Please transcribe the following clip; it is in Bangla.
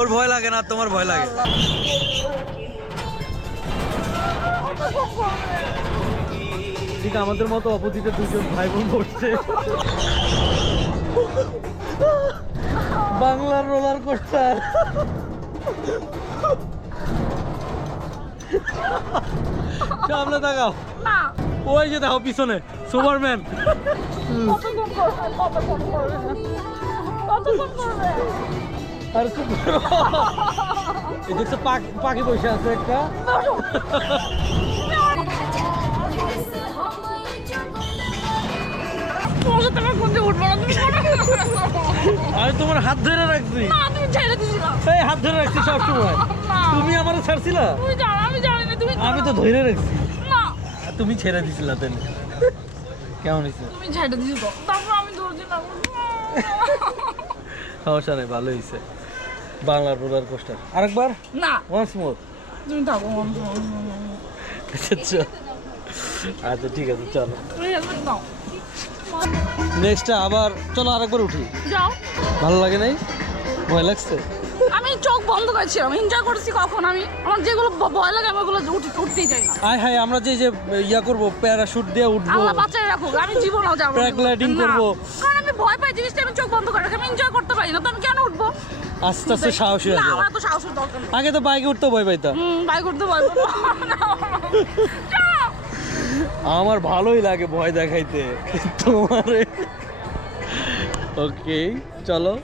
ওর ভয় লাগে না, তোমার ভয় লাগে? ঠিক আমাদের মতো অপোজিটে দুজন ভাই বোন পড়ছে। বাংলার রোলার কোস্টার। সামনে তাকাও, ওই যে দেখো পিছনে সুপারম্যান। আর খুব এই দেখছো পাখি বসে আছে একটা। আমি তোমার হাত ধরে রাখছি, এই হাত ধরে রাখছি সবসময়। তুমি আমার ছাড়ছিলা? আমি তো ধরে রাখছি, তুমি ছেড়ে দিছিলা। তেন কেমন হয়েছে? সমস্যা নেই, ভালো হয়েছে। বাংলার রোলার কোস্টার আরেকবার না, ওয়ান্স মোর। তুমি থাকো। আচ্ছা ঠিক আছে, চলো নেক্সট আবার চলো, আরেকবার উঠি। যাও। ভালো লাগে নাই? ভয় লাগছে? আমি চোখ বন্ধ করেছিলাম, এনজয় করছি। কখন আমি আমার যেগুলো ভয় লাগে আমি ওগুলো উঠতেই যাই না। আয় হায়, আমরা যে ইয়া করব, প্যারাশুট দিয়ে উঠবো, আল্লাহ বাঁচায় রাখুক, আমি জীবনেও যাব না। প্যারাগ্লাইডিং করব, কারণ আমি ভয় পাই জিনিসটা, আমি চোখ বন্ধ করে রাখি, আমি এনজয় করতে পারি না, তো আমি কেন উঠবো? আস্তে আস্তে সাহস হয়ে যাবে। আমার তো সাহসের দরকার নেই। আগে তো বাইকে উঠতে ভয় পাইতা। বাইক উঠতে ভয় পাই। আমার ভালোই লাগে ভয় দেখাইতে তোমারে। ওকে চলো।